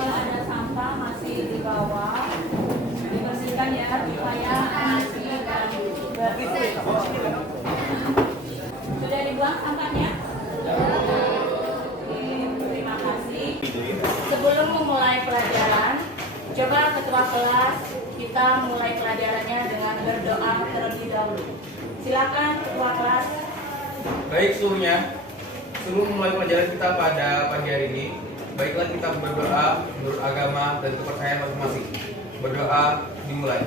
kalau ada sampah masih di bawah, dibersihkan ya supaya masih dan bersih. Sudah dibuang sampahnya? Oke, terima kasih. Sebelum memulai pelajaran, coba ketua kelas kita mulai pelajarannya dengan berdoa terlebih dahulu. Silakan ketua kelas. Baik seluruhnya, sebelum memulai pelajaran kita pada pagi hari ini, baiklah kita berdoa menurut agama dan kepercayaan masing-masing. Berdoa dimulai.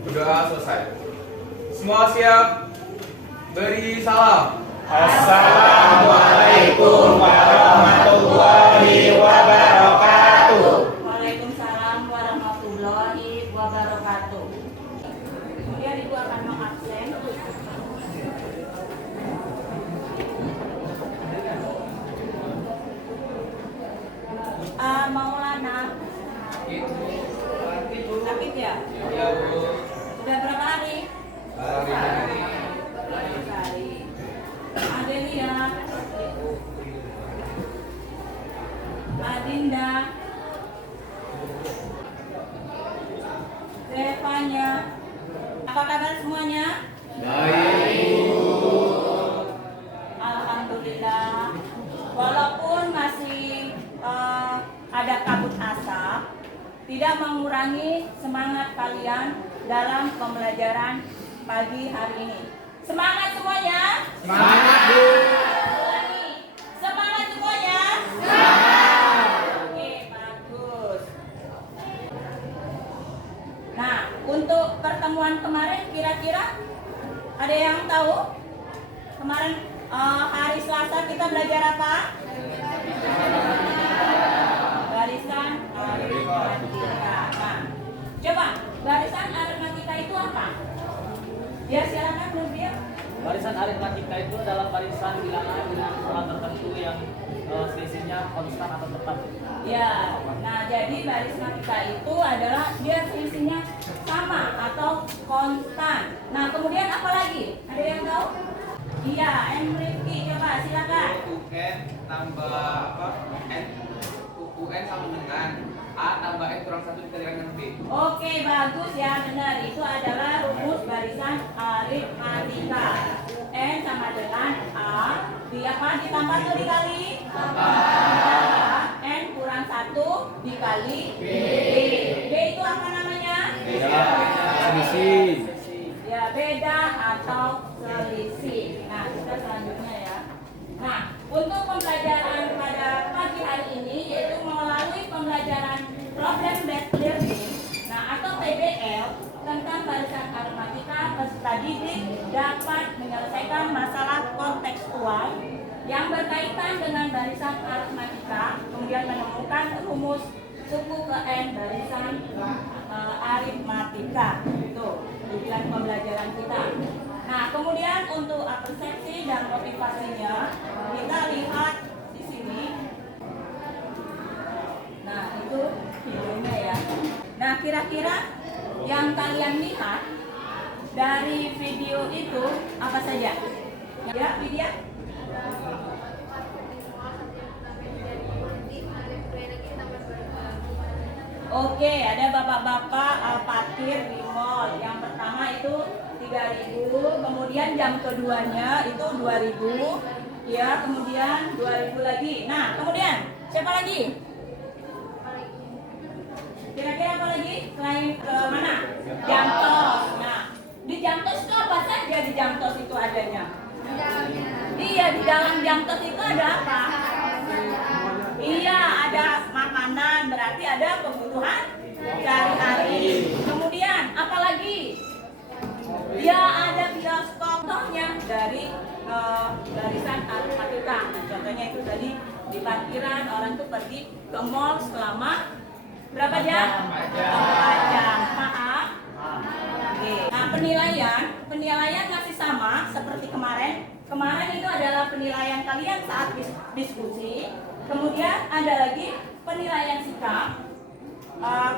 Berdoa selesai. Semua siap? Beri salam. Assalamualaikum warahmatullahi wabarakatuh. Waalaikumsalam warahmatullahi wabarakatuh. Kemudian Ibu akan mengabsen. Maulana. Sakit ya? Ya, Bu. Sudah berapa hari? Hari. Hari. Adelia. Adinda. Stefania. Apa kabar semuanya? Alhamdulillah. Walaupun masih ada kabut asap, tidak mengurangi semangat kalian dalam pembelajaran pagi hari ini. Semangat semuanya! Semangat, Bu. Ulangi. Semangat semuanya! Semangat! Oke, bagus. Nah, untuk pertemuan kemarin kira-kira ada yang tahu? Kemarin hari Selasa kita belajar apa? Barisan aritmatika. Nah, coba barisan aritmatika itu apa? Ya silakan Nubia. Barisan aritmatika itu adalah barisan bilangan dengan pola tertentu yang selisihnya konstan atau tetap. Ya, nah jadi aritmatika itu adalah dia selisihnya sama atau konstan. Nah kemudian apa lagi? Ada yang tahu? Iya, Rifki, coba silakan. UN tambah apa? UN sama dengan A tambah N kurang 1 dikalikan dengan B. Oke, bagus ya, benar. Itu adalah rumus barisan aritmatika. N sama dengan A, ditambah atau dikali? Tambah. N kurang 1 dikali B. B itu apa namanya? Selisih. Ya, beda atau selisih. Nah, kita selanjutnya ya. Nah, untuk pembelajaran pada pagi hari ini yaitu melalui pembelajaran problem based learning, nah atau PBL tentang barisan aritmatika, peserta didik dapat menyelesaikan masalah kontekstual yang berkaitan dengan barisan aritmatika, kemudian menemukan rumus suku ke N barisan aritmatika. Itu tujuan pembelajaran kita. Nah, kemudian untuk persepsi dan motivasinya kita lihat di sini. Nah, itu videonya ya. Nah, kira-kira yang kalian lihat dari video itu apa saja? Ya, Widya? Oke, ada bapak-bapak parkir di mall. Yang pertama itu 3.000, kemudian jam keduanya itu 2.000, ya, kemudian 2.000 lagi. Nah, kemudian siapa lagi? Kira-kira apa lagi? Selain ke mana? Jamtos. Nah, di Jamtos itu apa saja di Jamtos itu adanya? Iya, di dalam Jamtos itu ada apa? Iya, ada makanan, berarti ada kebutuhan sehari-hari. Kemudian apa lagi? Ya, ada bioskop. Contohnya dari barisan aritmatika. Nah, contohnya itu tadi di parkiran orang tuh pergi ke mall selama berapa jam? 4 jam. Paham? Oke. Nah, penilaian masih sama seperti kemarin. Kemarin itu adalah penilaian kalian saat diskusi. Kemudian ada lagi penilaian sikap.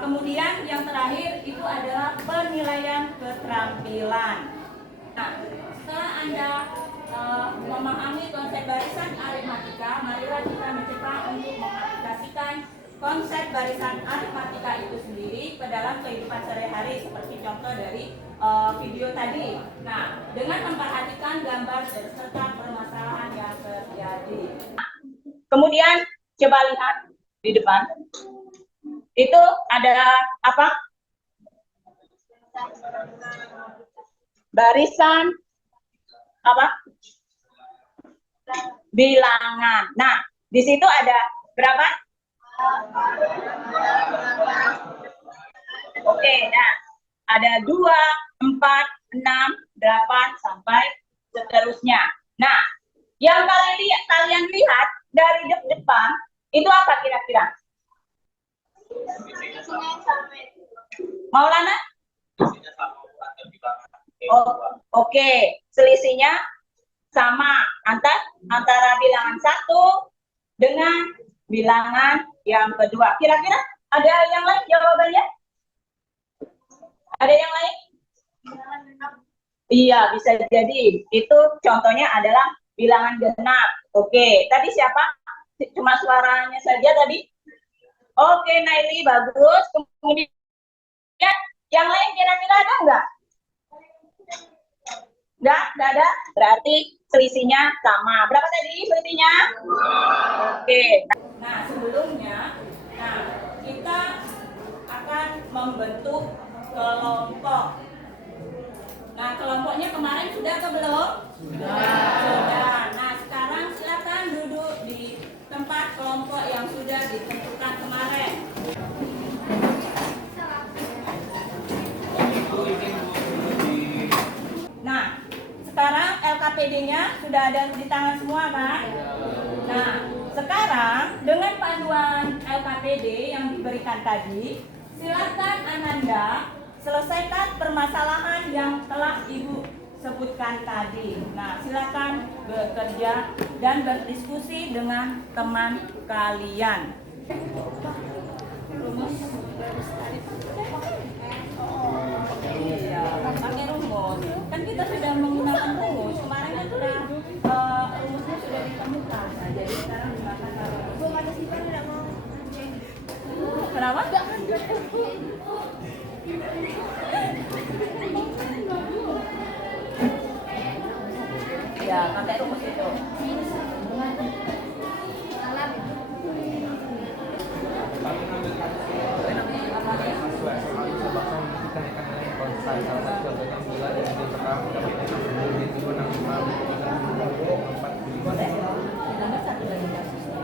Kemudian yang terakhir itu adalah penilaian keterampilan. Nah, setelah Anda memahami konsep barisan aritmatika, marilah kita mencoba untuk mengaplikasikan konsep barisan aritmatika itu sendiri ke dalam kehidupan sehari-hari seperti contoh dari video tadi. Nah, dengan memperhatikan gambar serta permasalahan yang terjadi. Kemudian coba lihat di depan. Itu ada apa? Barisan apa? Bilangan. Nah, di situ ada berapa? Oke, nah ada 2, 4, 6, 8 sampai seterusnya. Nah, yang kalian lihat dari depan itu apa kira-kira? Maulana? Oh, oke. Selisihnya sama antara bilangan 1 dengan bilangan yang kedua. Kira-kira ada yang lain jawabannya? Ada yang lain? Iya, bisa jadi. Itu contohnya adalah bilangan genap. Oke, tadi siapa? Cuma suaranya saja tadi. Oke, Naili, bagus. Kemudian yang lain kira-kira ada nggak? Nggak ada. Berarti selisihnya sama. Berapa tadi selisihnya? Oke. Nah, sebelumnya, kita akan membentuk kelompok. Nah, kelompoknya kemarin sudah ke belum? Sudah. Nah, sekarang silakan duduk di tempat kelompok yang sudah ditentukan kemarin. Nah, sekarang LKPD-nya sudah ada di tangan semua, kan? Nah, sekarang dengan panduan LKPD yang diberikan tadi, silakan Ananda selesaikan permasalahan yang telah Ibu sebutkan tadi. Nah, silakan bekerja dan berdiskusi dengan teman kalian. Rumus iya, pakai rumus. Kan kita sudah menggunakan rumus. Kemarin kan sudah rumusnya sudah ditemukan. Nah, jadi sekarang gunakan rumus. Bu, ada sih tidak mau. Kenapa? Ya, pakai rumus itu. Nomor 1 dari kasusnya.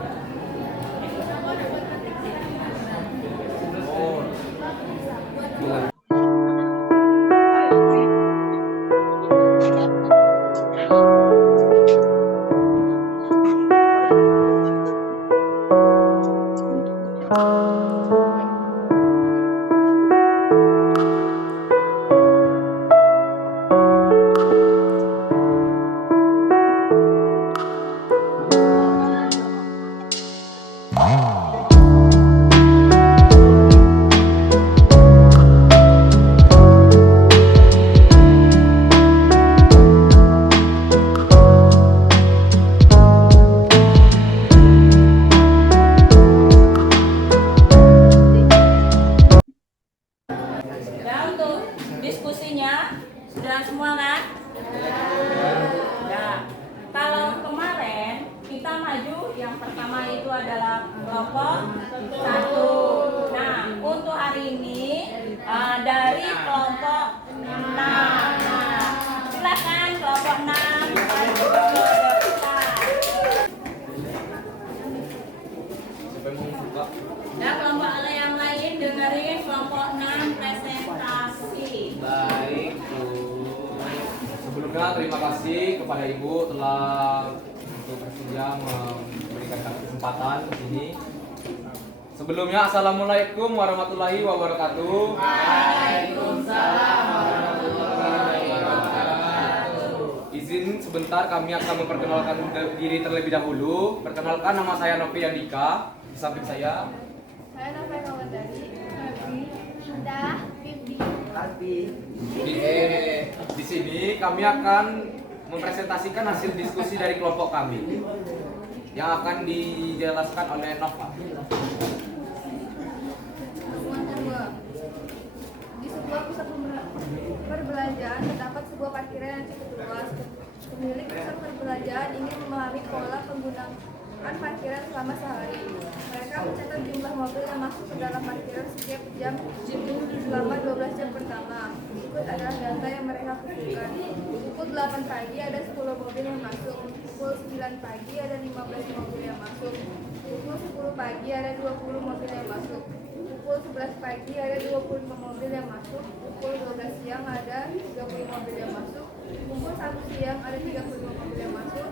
Sudah semua kan? Nah, kalau kemarin kita maju yang pertama itu adalah kelompok 1. Nah, untuk hari ini dari kelompok 6. Nah, silakan kelompok 6 maju ke depan. Nah, kelompok yang lain dengerin kelompok 6 presentasi. Baik, Bu. Sebelumnya terima kasih kepada Ibu telah untuk bersedia memberikan kami kesempatan di sini. Sebelumnya Assalamualaikum warahmatullahi wabarakatuh. Waalaikumsalam warahmatullahi wabarakatuh. Izin sebentar kami akan memperkenalkan diri terlebih dahulu. Perkenalkan, nama saya Novi Yandika. Di samping saya Novia Kawandari, Indah, Bibi. di sini kami akan mempresentasikan hasil diskusi dari kelompok kami yang akan dijelaskan oleh Nova. Temuan kedua. Di sebuah pusat perbelanjaan terdapat sebuah parkiran yang cukup luas. Pemilik pusat perbelanjaan ingin memahami pola penggunaan parkiran selama sehari. Mereka mencatat jumlah mobil yang masuk ke dalam parkiran setiap jam selama 12 jam pertama. Berikut adalah data yang mereka kumpulkan. Pukul 8 pagi ada 10 mobil yang masuk. Pukul 9 pagi ada 15 mobil yang masuk. Pukul 10 pagi ada 20 mobil yang masuk. Pukul 11 pagi ada 25 mobil yang masuk. Pukul 12 siang ada 30 mobil yang masuk. Pukul 1 siang ada 35 mobil yang masuk.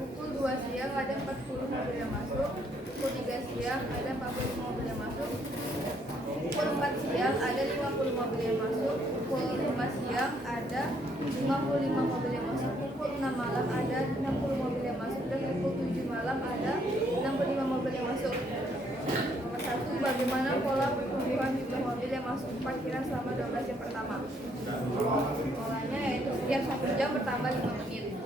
Pukul 2 siang ada 40 mobil yang masuk. Pukul 3 siang ada 45 mobil yang masuk. Pukul 4 siang ada 50 mobil yang masuk. Pukul 5 siang ada 55 mobil yang masuk. Pukul 6 malam ada 60 mobil yang masuk. Dan pukul 7 malam ada 65 mobil yang masuk. Nomor 1. Bagaimana pola pertumbuhan jumlah mobil yang masuk ke parkiran selama 12 jam pertama? Polanya yaitu setiap 1 jam bertambah 5 menit.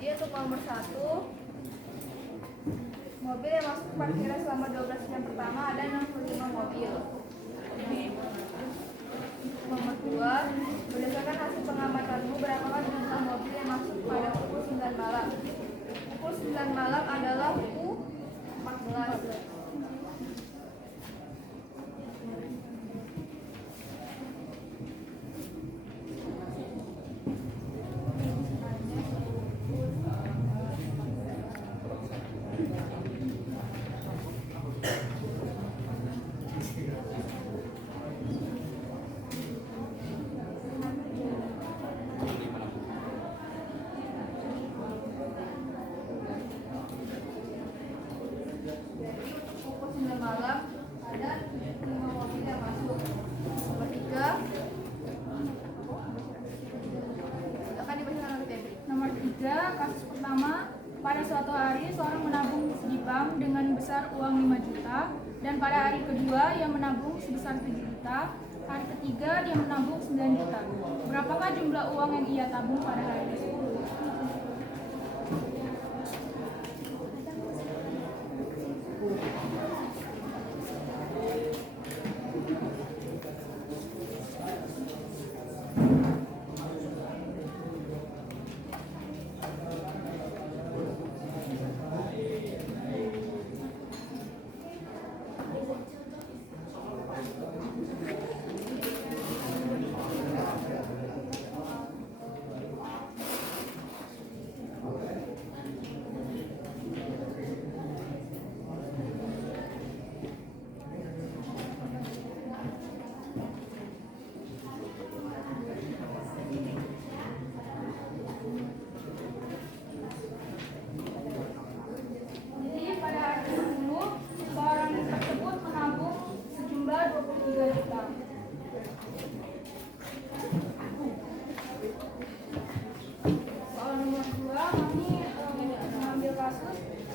Jadi untuk nomor 1, mobil yang masuk ke parkiran selama 12 jam pertama ada 65 mobil. Nomor 2, berdasarkan hasil pengamatanmu, berapakah jumlah mobil yang masuk pada pukul 9 malam? Pukul 9 malam adalah pukul 14. Malam ada 5 mobil yang masuk. Nomor 3, akan dibacakan oleh Febri. Nomor 3, kasus pertama. Pada suatu hari, seorang menabung di bank dengan besar uang 5 juta. Dan pada hari kedua, ia menabung sebesar 7 juta. Hari ketiga, dia menabung 9 juta. Berapakah jumlah uang yang ia tabung pada hari tersebut?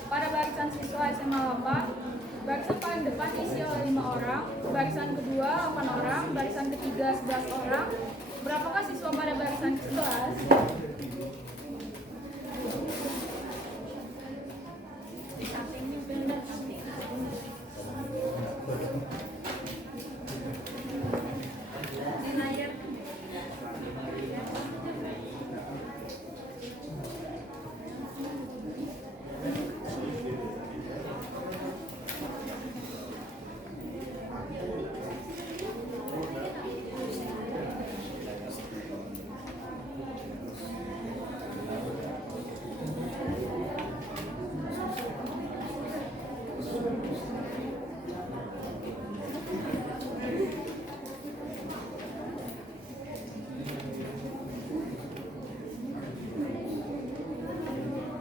Pada barisan siswa SMA 8, barisan paling depan diisi oleh 5 orang, barisan kedua 8 orang, barisan ketiga 11 orang. Berapakah siswa pada barisan ke-11?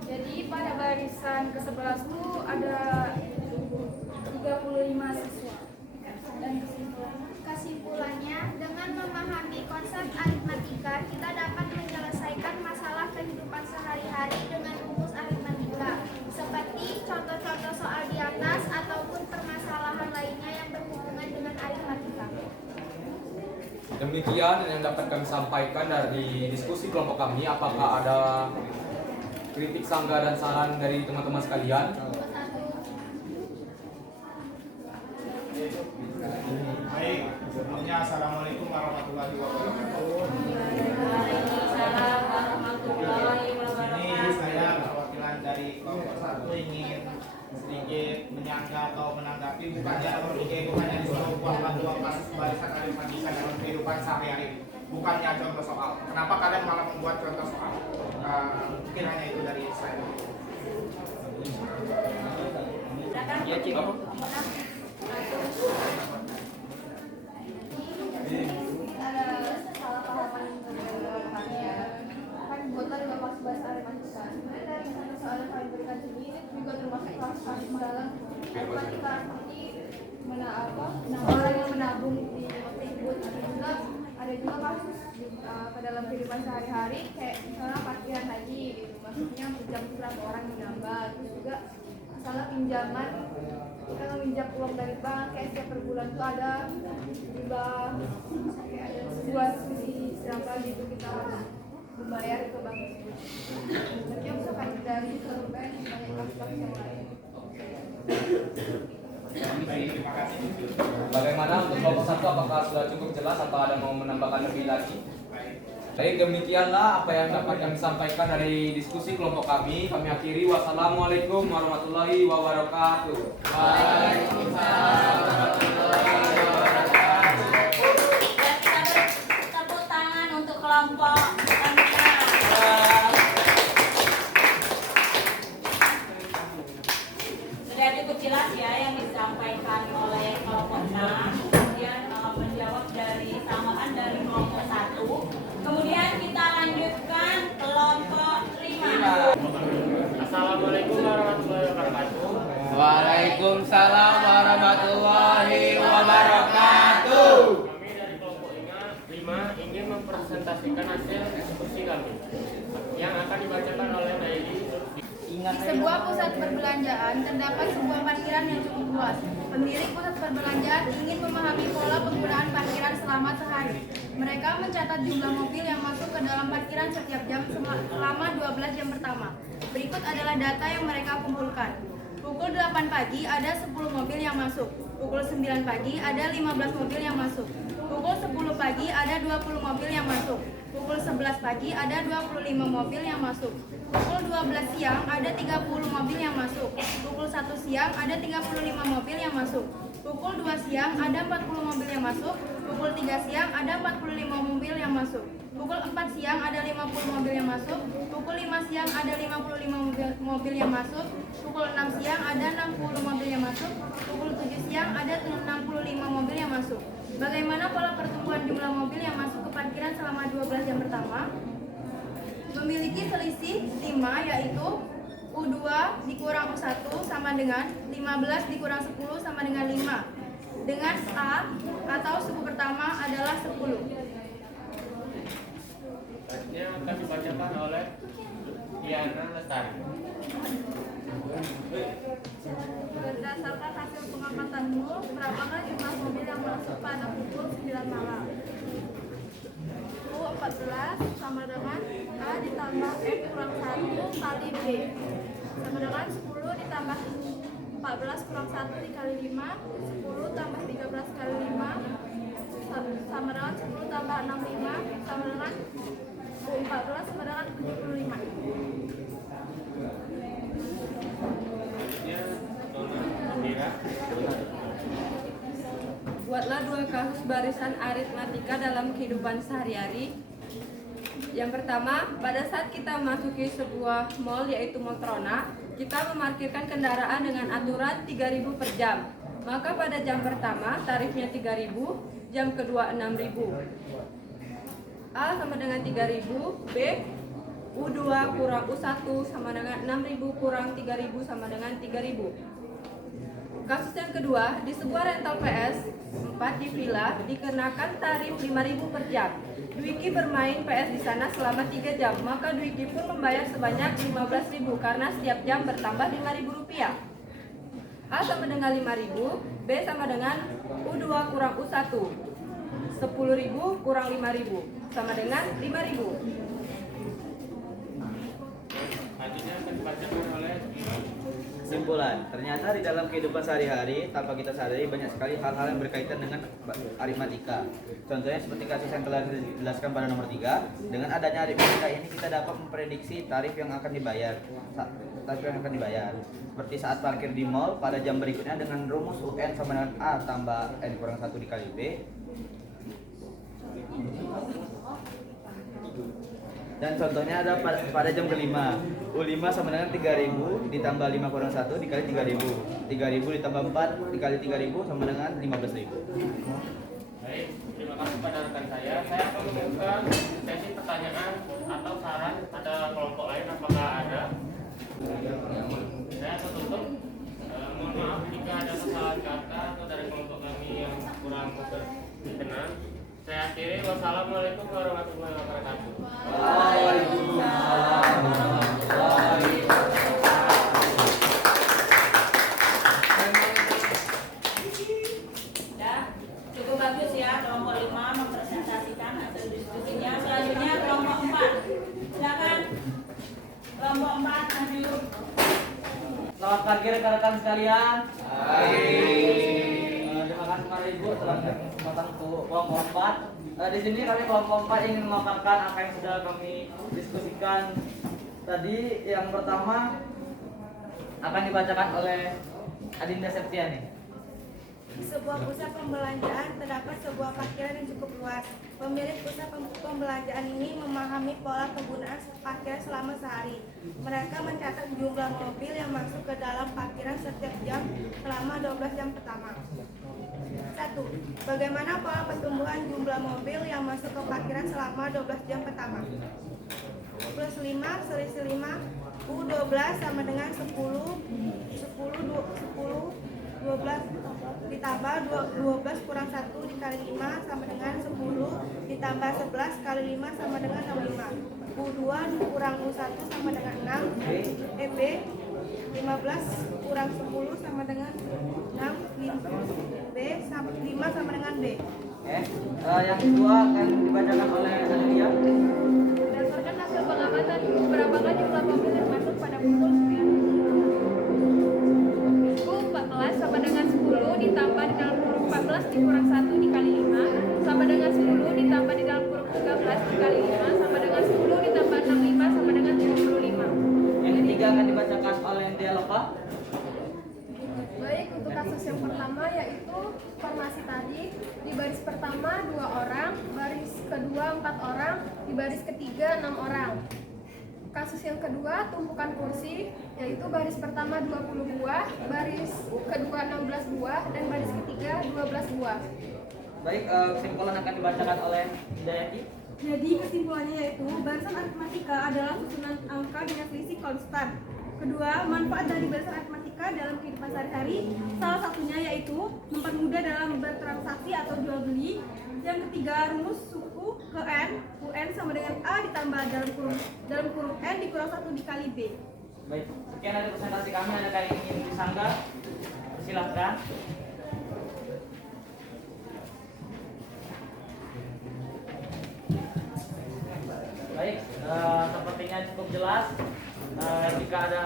Jadi pada barisan ke-11 itu ada 35 siswa. Dan Kesimpulannya, dengan memahami konsep aritmatika, kita dapat menyelesaikan masalah kehidupan sehari-hari dengan rumus aritmatika, seperti contoh-contoh soal di atas ataupun permasalahan lainnya yang berhubungan dengan aritmatika. Demikian yang dapat kami sampaikan dari diskusi kelompok kami. Apakah ada kritik, sanggah, dan saran dari teman-teman sekalian? Baik, sebelumnya Assalamualaikum warahmatullahi wabarakatuh. Waalaikumsalam warahmatullahi Ini wabarakatuh. saya perwakilan dari kelompok 1 ingin sedikit menyangka atau menanggapi bukannya disuruh buat panduan kasus barisan aritmatika dalam kehidupan sehari-hari, bukannya contoh soal. Kenapa kalian malah membuat contoh soal? Mungkin hanya itu dari saya. Ya, Cik. Ada salah pahaman berlebihan ya. Kan buatlah juga pas bahasa aritmatika. Sebenarnya dari soal yang kalian berikan ini juga termasuk kasus dalam aritmatika seperti orang yang menabung di ribut. Ada juga kasus ke dalam kehidupan sehari-hari kayak misalnya parkiran haji gitu. Maksudnya pinjam berapa orang menambah. Terus juga masalah pinjaman, kita meminjam uang dari bank kayak setiap per bulan tuh ada riba, kayak ada sebuah selisih berapa gitu kita harus membayar ke bank tersebut. Tapi yang bisa dari satu bank banyak kasus-kasus yang lain. Baik, terima kasih. Bagaimana untuk kelompok 1, apakah sudah cukup jelas atau ada mau menambahkan lebih lagi? Baik, demikianlah apa yang dapat kami sampaikan dari diskusi kelompok kami. Kami akhiri. Wassalamualaikum warahmatullahi wabarakatuh. Tepuk tangan untuk kelompok Tantra. Sudah cukup jelas ya yang disampaikan oleh kelompok 6. Kemudian menjawab dari samaan dari kelompok 1. Kemudian kita lanjutkan kelompok 5. Assalamualaikum warahmatullahi wabarakatuh. Waalaikumsalam warahmatullahi wabarakatuh. Kami dari kelompok 5 ingin mempresentasikan hasil eksekusi kami yang akan dibacakan oleh Naili. Di sebuah pusat perbelanjaan terdapat sebuah parkiran yang cukup luas. Pemilik pusat perbelanjaan ingin memahami pola penggunaan parkiran selama sehari. Mereka mencatat jumlah mobil yang masuk ke dalam parkiran setiap jam selama 12 jam pertama. Berikut adalah data yang mereka kumpulkan. Pukul 8 pagi ada 10 mobil yang masuk. Pukul 9 pagi ada 15 mobil yang masuk. Pukul 10 pagi ada 20 mobil yang masuk. Pukul 11 pagi ada 25 mobil yang masuk. Pukul 12 siang ada 30 mobil yang masuk. Pukul 1 siang ada 35 mobil yang masuk. Pukul 2 siang ada 40 mobil yang masuk. Pukul 3 siang ada 45 mobil yang masuk. Pukul 4 siang ada 50 mobil yang masuk. Pukul 5 siang ada 55 mobil yang masuk. Pukul 6 siang ada 60 mobil yang masuk. Pukul 7 siang ada 65 mobil yang masuk. Bagaimana pola pertumbuhan jumlah mobil yang masuk ke parkiran selama 12 jam pertama? Memiliki selisih 5, yaitu U2 dikurang U1 sama dengan 15 dikurang 10 sama dengan 5. Dengan A atau suku pertama adalah 10. Selanjutnya akan dibacakan oleh Diana Lestari. Berdasarkan hasil pengamatanmu, berapakah jumlah mobil yang masuk pada pukul 9 malam? U14 sama dengan A ditambah F kurang 1 kali B sama dengan 10 ditambah 14 kurang 1 dikali 5, 10 tambah 13 kali 5 sama dengan 10 tambah 65 sama dengan U14 sama dengan 75. Buatlah 2 kasus barisan aritmatika dalam kehidupan sehari-hari. Yang pertama, pada saat kita memasuki sebuah mall yaitu Mall Trona, kita memarkirkan kendaraan dengan aturan 3.000 per jam. Maka pada jam pertama tarifnya 3.000, jam kedua 6.000. A sama dengan 3.000, B U2 kurang U1 sama dengan 6.000 kurang 3.000 sama dengan 3.000. Kasus yang kedua, di sebuah rental PS 4 di villa dikenakan tarif 5.000 per jam. Dwiki bermain PS di sana selama 3 jam, maka Dwiki pun membayar sebanyak 15.000 karena setiap jam bertambah 5.000 rupiah. A sama dengan 5.000, B sama dengan U2 kurang U1. 10.000 kurang 5.000 sama dengan 5.000. Selanjutnya akan dibacakan oleh Kesimpulan, ternyata di dalam kehidupan sehari-hari tanpa kita sadari banyak sekali hal-hal yang berkaitan dengan aritmatika. Contohnya seperti kasus yang telah dijelaskan pada nomor 3, dengan adanya aritmatika ini kita dapat memprediksi tarif yang akan dibayar. Seperti saat parkir di mall pada jam berikutnya dengan rumus UN sama dengan A tambah N kurang 1 dikali B. Dan contohnya ada pada jam kelima, U5 sama dengan 3.000 ditambah 5 kurang 1 dikali 3.000. 3.000 ditambah 4 dikali 3.000 sama dengan 15.000. Baik, terima kasih pada rekan saya. Saya akan membuka sesi pertanyaan atau saran. Ada kelompok lain apakah ada? Saya akan tutup. Mohon maaf jika ada kesalahan kata atau dari kelompok kami yang kurang berkenan. Saya akhiri. Wassalamualaikum warahmatullahi wabarakatuh. Ya, cukup bagus ya kelompok 5 mempresentasikan hasil diskusinya. Selanjutnya kelompok 4. Silakan kelompok 4 maju. Selamat pagi rekan-rekan sekalian. Terima kasih para ibu telah kesempatan untuk kelompok 4. Di sini kami kelompok 4 ingin memaparkan apa yang sudah kami diskusikan tadi. Yang pertama akan dibacakan oleh Adinda Septiani. Di sebuah pusat pembelanjaan terdapat sebuah parkiran yang cukup luas. Pemilik pusat pembelanjaan ini memahami pola penggunaan parkiran selama sehari. Mereka mencatat jumlah mobil yang masuk ke dalam parkiran setiap jam selama 12 jam pertama. 1. Bagaimana pola pertumbuhan jumlah mobil yang masuk ke parkiran selama 12 jam pertama? Plus 5 selisih 5 U12 sama dengan 10 12 ditambah 12 kurang 1 dikali 5 sama dengan 10 ditambah 11 kali 5 sama dengan 65. U2 kurang U1 sama dengan 6. B 15 kurang 10 sama dengan 6. B 5 sama dengan B. Yang kedua akan dibacakan oleh Adelia. Berdasarkan hasil pengamatan, berapakah jumlah mobil yang masuk pada pukul 9? U14 sama dengan 10 ditambah di dalam kurung 14 dikurang 1 dikali 5 sama dengan 10 ditambah di dalam kurung 13 dikali 5 sama dengan 10 ditambah 65 sama dengan 75. Yang ketiga akan dibacakan oleh Dialoga. Baik, untuk kasus yang pertama yaitu formasi tadi, di baris pertama 2 orang, baris kedua 4 orang, di baris ketiga 6 orang. Kasus yang kedua tumpukan kursi, yaitu baris pertama 20 buah, baris kedua 16 buah, dan baris ketiga 12 buah. Baik, kesimpulan akan dibacakan oleh Hidayati. Jadi kesimpulannya yaitu barisan aritmatika adalah susunan angka dengan selisih konstan. Kedua, manfaat dari barisan aritmatika dalam kehidupan sehari-hari salah satunya yaitu mempermudah dalam bertransaksi atau jual beli. Yang ketiga, rumus suku ke N, UN sama dengan A ditambah dalam kurung N dikurang 1 dikali B. Baik, sekian dari presentasi kami. Adakah yang ingin disanggah? Silahkan. Baik, sepertinya cukup jelas. Jika ada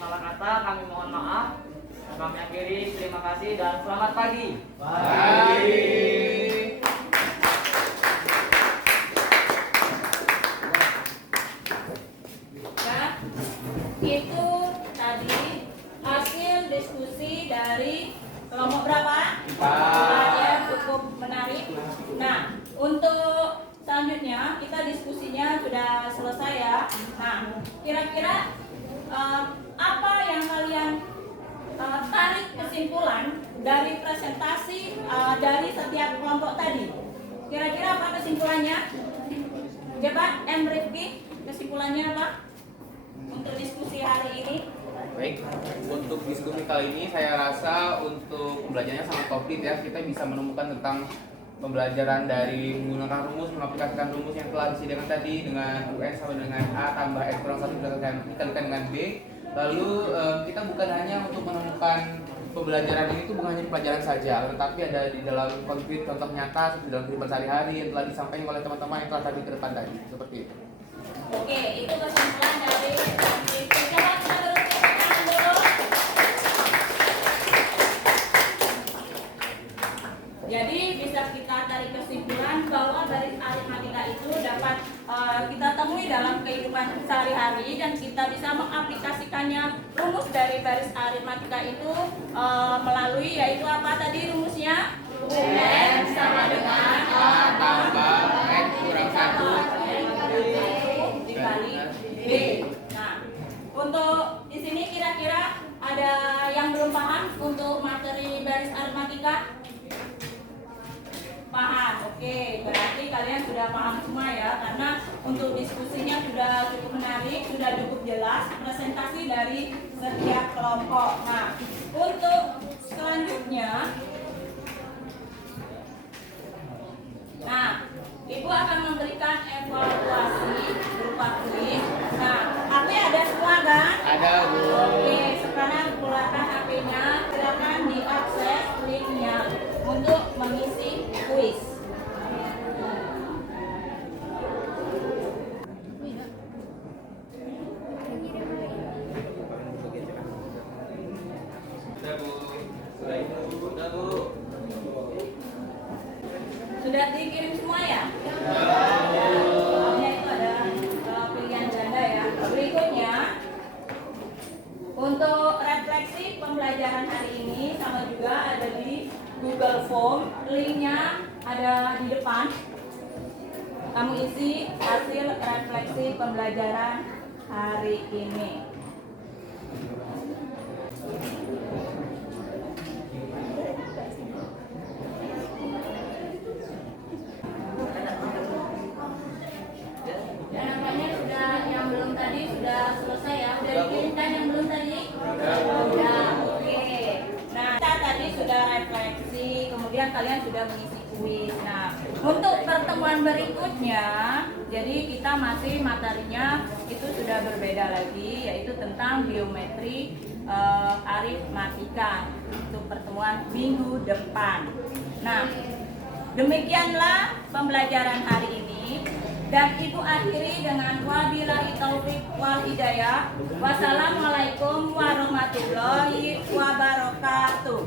salah kata, kami mohon maaf. Kami akhiri, terima kasih dan selamat pagi. Ya, itu tadi hasil diskusi dari kelompok berapa? Ya, cukup menarik. Nah, untuk selanjutnya kita diskusinya sudah selesai ya. Nah, kira-kira apa yang kalian tarik kesimpulan dari presentasi dari setiap kelompok tadi? Kira-kira apa kesimpulannya? Coba M. Rifki, kesimpulannya apa untuk diskusi hari ini? Baik, untuk diskusi kali ini saya rasa untuk pembelajarannya sangat komplit ya. Kita bisa menemukan tentang pembelajaran dari menggunakan rumus, mengaplikasikan rumus yang telah disediakan tadi dengan UN sama dengan A tambah X kurang 1 dikalikan dengan B. Lalu kita bukan hanya untuk menemukan pembelajaran ini tuh bukan hanya di pelajaran saja, tetapi ada di dalam konkret contoh nyata di dalam kehidupan sehari-hari yang telah disampaikan oleh teman-teman yang telah tadi ke depan tadi, seperti itu. Oke, itu kesimpulan dari coba kita berbicara dulu. Jadi bisa kita tarik kesimpulan bahwa baris aritmatika itu dapat kita temui dalam kehidupan sehari-hari dan kita bisa mengaplikasikannya rumus dari baris aritmatika itu melalui yaitu apa tadi rumusnya? UN sama dengan A tambah X kurang 1 dikali B. Nah, untuk di sini kira-kira ada yang belum paham untuk materi baris aritmatika? Paham, oke. Berarti kalian sudah paham semua ya, karena untuk diskusinya sudah cukup menarik, sudah cukup jelas presentasi dari setiap kelompok. Nah, untuk selanjutnya, Ibu akan memberikan evaluasi berupa kuis. Nah, HP ada semua kan? Ada, Bu. Oke, sekarang keluarkan HP-nya, silakan diakses linknya untuk mengisi kuis. Sudah, Bu. Sudah, Bu. Sudah dikirim semua ya? Soalnya itu ada pilihan ganda ya. Berikutnya, untuk refleksi pembelajaran hari ini sama juga ada di Google Form. Linknya ada di depan. Kamu isi hasil refleksi pembelajaran hari ini. Nampaknya sudah yang belum tadi sudah selesai ya. Sudah dikirimkan yang belum tadi? Sudah, oke. Nah, kita tadi sudah refleksi, kemudian kalian sudah mengisi kuis. Nah, untuk pertemuan berikutnya, jadi kita masih materinya itu sudah berbeda lagi, yaitu tentang geometri aritmatika untuk pertemuan minggu depan. Nah, demikianlah pembelajaran hari ini. Dan Ibu akhiri dengan wabillahi taufik wal hidayah. Wassalamualaikum warahmatullahi wabarakatuh.